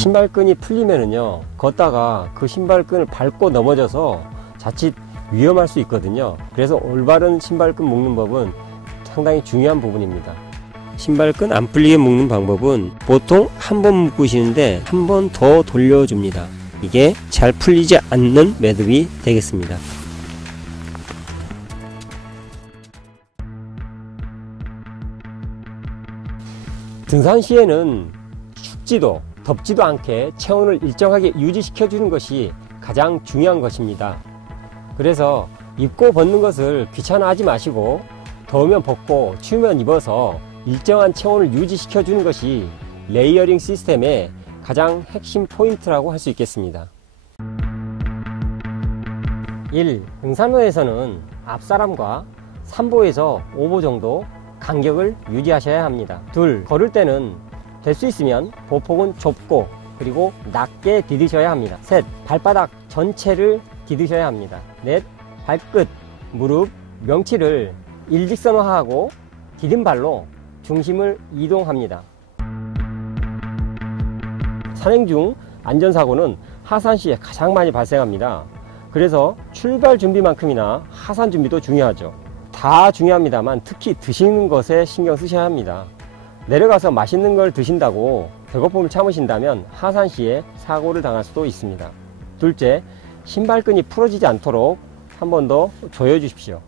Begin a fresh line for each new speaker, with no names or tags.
신발끈이 풀리면은요 걷다가 그 신발끈을 밟고 넘어져서 자칫 위험할 수 있거든요. 그래서 올바른 신발끈 묶는 법은 상당히 중요한 부분입니다. 신발끈 안 풀리게 묶는 방법은 보통 한 번 묶으시는데 한 번 더 돌려줍니다. 이게 잘 풀리지 않는 매듭이 되겠습니다. 등산 시에는 춥지도 덥지도 않게 체온을 일정하게 유지시켜 주는 것이 가장 중요한 것입니다. 그래서 입고 벗는 것을 귀찮아하지 마시고 더우면 벗고 추우면 입어서 일정한 체온을 유지시켜 주는 것이 레이어링 시스템의 가장 핵심 포인트라고 할 수 있겠습니다. 1. 등산로에서는 앞사람과 3보에서 5보 정도 간격을 유지하셔야 합니다. 둘, 걸을 때는 될 수 있으면 보폭은 좁고 그리고 낮게 디디셔야 합니다. 셋, 발바닥 전체를 디디셔야 합니다. 넷, 발끝, 무릎, 명치를 일직선화하고 디딘 발로 중심을 이동합니다. 산행 중 안전사고는 하산 시에 가장 많이 발생합니다. 그래서 출발 준비만큼이나 하산 준비도 중요하죠. 다 중요합니다만 특히 드시는 것에 신경 쓰셔야 합니다. 내려가서 맛있는 걸 드신다고 배고픔을 참으신다면 하산 시에 사고를 당할 수도 있습니다. 둘째, 신발끈이 풀어지지 않도록 한 번 더 조여 주십시오.